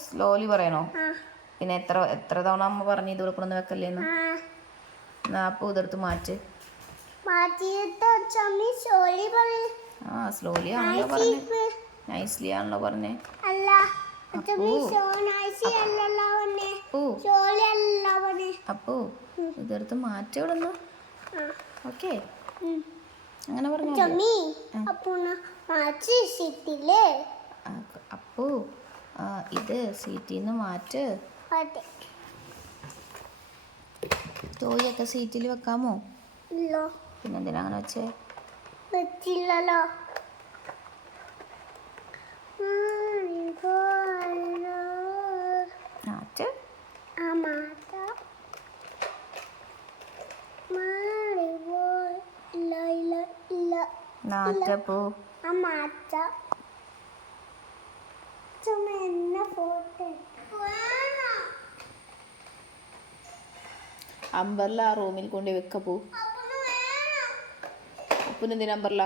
Slowly പറയണോ? പിന്നെ എത്ര എത്ര തവണ അമ്മ പറഞ്ഞു ഇത് കൊടുക്കണമെന്ന് വെക്കല്ലേന്ന്? എന്നാ അപ്പു ഇതെടുത്ത് മാറ്റ്. ആ സ്ലോലി ആണല്ലോ പറഞ്ഞേ, നൈസ്ലി ആണല്ലോ പറഞ്ഞേ. അപ്പു ഇതെടുത്ത് മാറ്റി വിടുന്നു. ഓക്കെ അങ്ങനെ പറഞ്ഞു. അപ്പു ഇത് സീറ്റിന്ന് മാറ്റ്. തോയൊക്കെ സീറ്റിൽ വെക്കാമോ? പിന്നെന്തിനാ അങ്ങനെ വെച്ചേ? മാറ്റ്. മാറ്റപ്പൂ. അമ്പർല ആ റൂമിൽ കൊണ്ട് വെക്കപ്പൂ. അപ്പൂനെന്തിനാ അമ്പർല?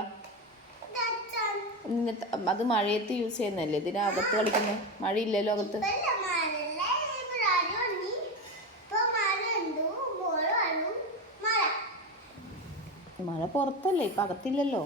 അത് മഴയത്ത് യൂസ് ചെയ്യുന്നല്ലേ, ഇതിനാ അകത്ത് കളിക്കുന്നത്? മഴയില്ലല്ലോ അകത്ത്. മഴ പുറത്തല്ലേ, ഇപ്പം അകത്തില്ലല്ലോ.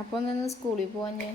അപ്പൊ ഒന്ന് സ്കൂളിൽ പോവാഞ്ഞേ?